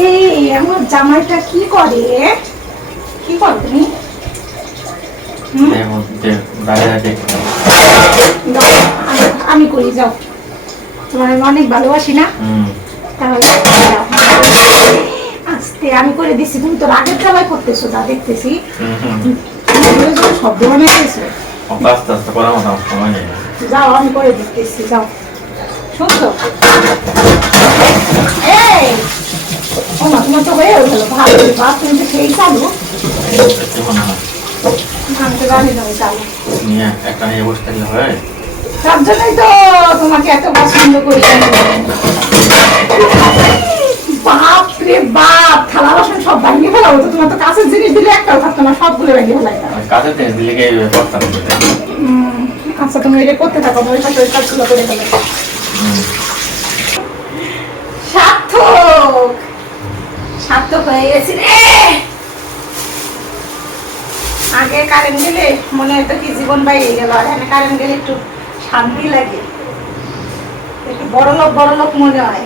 এই আমার জামাইটা কি করে? কি করো তুমি? আমি করি, যাও। তোমার আমি অনেক ভালোবাসি না, তাহলে আস্তে আমি করে দিচ্ছি। তুমি তো রাগের জামাই করতেছো, যা দেখতেছি। শব্দ বানাইতেছো। যাও, আমি করে দিতেছি, যাও। শুনছো? এই তোমার তো হয়ে গেল ভালো। ভাত তুমি তো সেই চালু। আমি তো জানি না চালু। তার জন্যই তো তোমাকে এত পছন্দ করি। বাপ রে বাপ, থালা বাসন সব ভাঙিয়ে ফেলা হতো। তোমার তো কাছের জিনিস দিলে একটাও থাকতো না, সবগুলো ভেঙে ফেলাইতাম। আচ্ছা, তুমি এটা করতে থাকো, ওই সাথে ওই কাজগুলো করে ফেলো। সার্থক, সার্থক হয়ে গেছি রে। আগে কারেন্ট গেলে মনে হতো কি জীবন বাইরে গেল, আর এখানে কারেন্ট গেলে একটু শান্তি লাগে, একটু বড় লোক মনে হয়।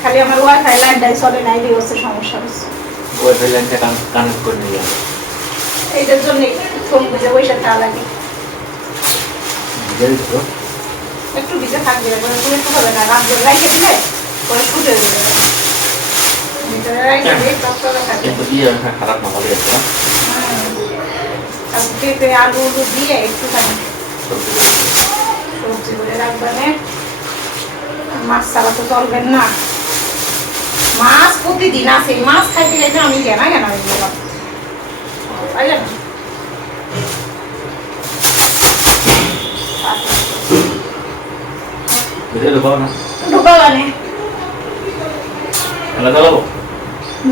খালি আমার ওয়াইফাই লাইনটাই চলে না, এই হচ্ছে সমস্যা। হচ্ছে ওয়াইফাই লাইনটা কানেক্ট করে নিলাম, এইটার জন্য ফোন বুঝে বসে থাকা লাগে। একটু ভিজে থাকবে, একটু হবে না, রাত ধরে রাখে দিলে পরে ফুটে যাবে। খারাপ না ভালো আছে। পেঁপে আলু দিয়ে একটুখানি সবজি করে রাখবেন। মাছ ছাড়া তো চলবেন না। মাছ প্রতিদিন আছে, মাছ খাইতে গেলে আমি কেনা ঢুকাবানে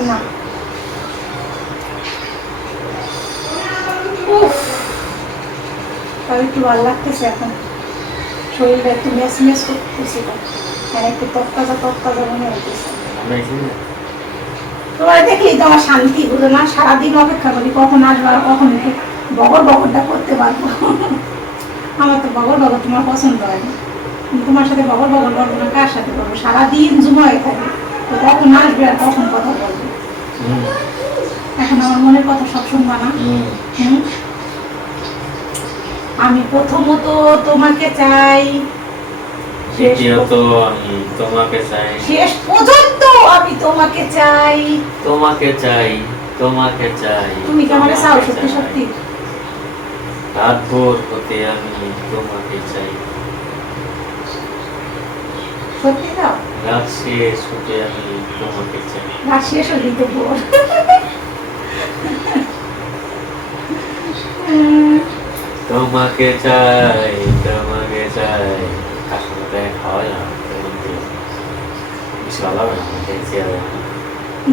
না। একটু ভালো লাগতেছে এখন, শরীরটা একটু মেস মেস করতেছে, একটু তত্তাজা মনে হইতেছে। তোমার দেখলেই তো আমার শান্তি, বুঝো না? সারাদিন অপেক্ষা করি কখন আসবো আর কখন একটু বগরটা করতে পারবো। আমার তো বগর তোমার পছন্দ হয় না। তোমার সাথে বগর করবো না, কার সাথে করবো? সারাদিন জুমায় থাকে, তো কখন আসবে আর কখন কথা বলবে। এখন আমার মনের কথা সব শুনবা না? আমি প্রথমত তোমাকে চাই, দ্বিতীয়ত আমি তোমাকে চাই, শেষ পর্যন্ত আমি তোমাকে চাই। তুমি কি আমারে চাও সত্যি সত্যি? রাত ভোর হতে আমি তোমাকে চাই, সত্যি চাও? রাত শেষ হতে আমি তোমাকে চাই। রাত শেষ হলেই তো ভোর। তোমাকে চাই। আসলে খাওয়া যায় বেশি ভালো হবে না,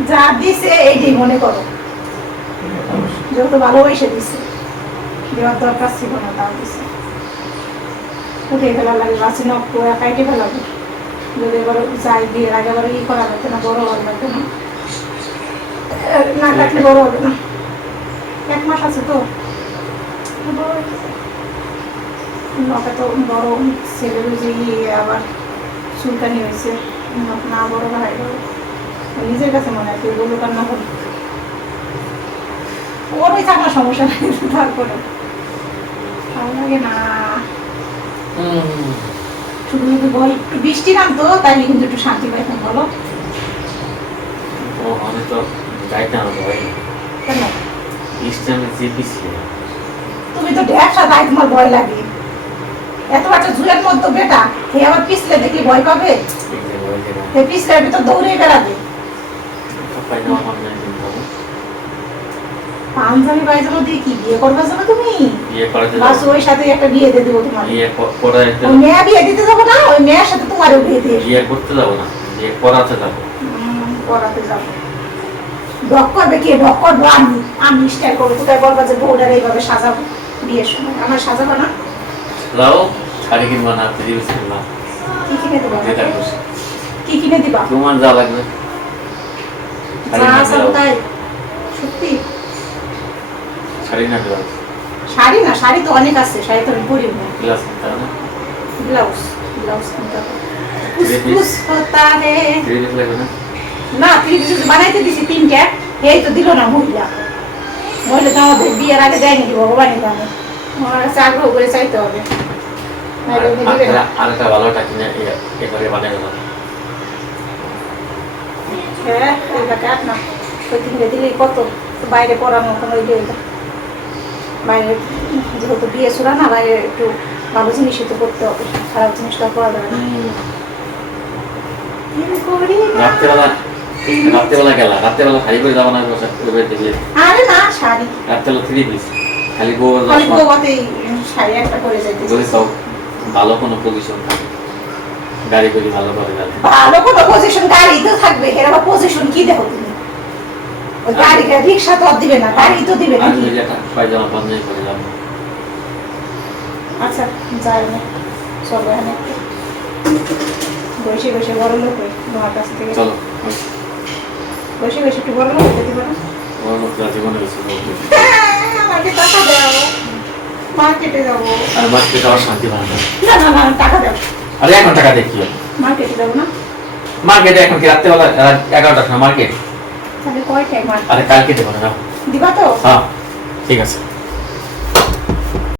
যা দিছে এইটাই মনে করো, যত ভালোবেসে দিছে, দেওয়ার দরকার ছিল না, তাও দিছে। উঠে ফেলা লাগে, বাসি নখ করে কাইটে ফেলাবে। যদি এবার যাই বিয়ের আগে আবার ই করা লাগতো না, বড় হওয়া লাগতো না, না কাটলে বড় হবে না। 1 মাস আছে তো, নখে তো বড় ছেলের যে আবার চুলকানি হয়েছে, না বড় ভাই নিজের কাছে মনে হয় বললো কান্না করে। ওর ওই থাকার সমস্যা নেই, তারপরে ভালো লাগে না। শুধু যদি বল একটু বৃষ্টি নামতো তাইলে কিন্তু একটু শান্তি পাইতাম, বলো। আমি তো যাইতাম ভয়, কেন? বৃষ্টি আমি চেপেছি। তুমি তো ঢেকসা, তাই তোমার ভয় লাগে। এত একটা জুয়ের মধ্যে বেটা, হে আবার পিছলে দেখলে ভয় পাবে, হে পিছলে তো দৌড়ে বেড়াবে। পাঞ্জাবি পায়জামা দিয়ে কি বিয়ে করবে জানো তুমি? বাস ওই সাথে একটা বিয়ে দিয়ে দেবো তোমার। ওই মেয়ে বিয়ে দিতে যাবো না, ওই মেয়ের সাথে তোমারও বিয়ে দিয়ে বিয়ে করতে যাবো না, বিয়ে করাতে যাবো। করাতে যাবো। ডক করবে কে? ডক করবো আমি স্টাইল করবো। কোথায় বলবো যে বউটার এইভাবে সাজাবো বিয়ের সময়? আমার সাজাবো না। লাও শাড়ি কিনবা না, পিরিয়ড কিনবা। কি কিনে দেবো? কি কিনে দিবা? তোমার যা লাগবে তাই সত্যি। শাড়ি না ব্লাউজ? শাড়ি না, শাড়ি তো অনেক আছে, শাড়ি তো আমি পরি না। ব্লাউজ কিনতে হবে না? ব্লাউজ কিনতে হবে। कुछ Three piece? कुछ होता है 3 পিস লাগবে না না 3 পিস বানাইতে দিছি 3টা এই তো দিল না মহিলা মহিলা তো আমাদের বিয়ের আগে দেয়নি ভগবানই জানে আমার কাছে আগ্রহ করে চাইতে হবে নাহলে উনি দিবেন না। আর একটা ভালোটা কিনে এবারে বানিয়ে দেবো হ্যাঁ এটা কাট না ওই 3টা দিলেই কত তো বাইরে পড়ানো কোনো ইয়ে না। বাইরে যেহেতু বিয়ে শুরা না বাইরে একটু ভালো জিনিসই তো করতে হবে খারাপ জিনিসটা করা যাবে না রাত্রেবেলা গেলা রাত্রেবেলা খালি করে যাবো না দেখলে আরে না শাড়ি রাত্রেবেলা 3 পিস খালি বউ খালি বউবাতেই শাড়ি একটা করে যাইতে যদি সব ভালো কোনো পজিশন থাকে গাড়ি করে ভালো করে যাবে ভালো কোনো পজিশন গাড়ি তো থাকবে এর আবার পজিশন কি দেখো তুমি ওই গাড়ি রিক্সা তো আর দিবে না গাড়ি তো দিবে না আমি ওই যে একটা পায়জামা পাঞ্জাবি করে যাবো আচ্ছা যাই না চলো এখানে বসে বসে বড় লোক হই তোমার কাছ থেকে চলো বসে বসে একটু বড় লোক হতে দিবে না ওর মতো জীবনে বেশি আমাকে টাকা দাও মার্কেটে যাবো আর মার্কেটে যাওয়ার শান্তি ভালো না না না না টাকা দাও আরে এখন টাকা দেখি মার্কেটে যাবো না মার্কেটে এখন কি রাত্রেবেলা 11টার সময় মার্কেট তাহলে কয়টায় মার্কেট আরে কালকে দেবো না যাও। দিবা তো হ্যাঁ ঠিক আছে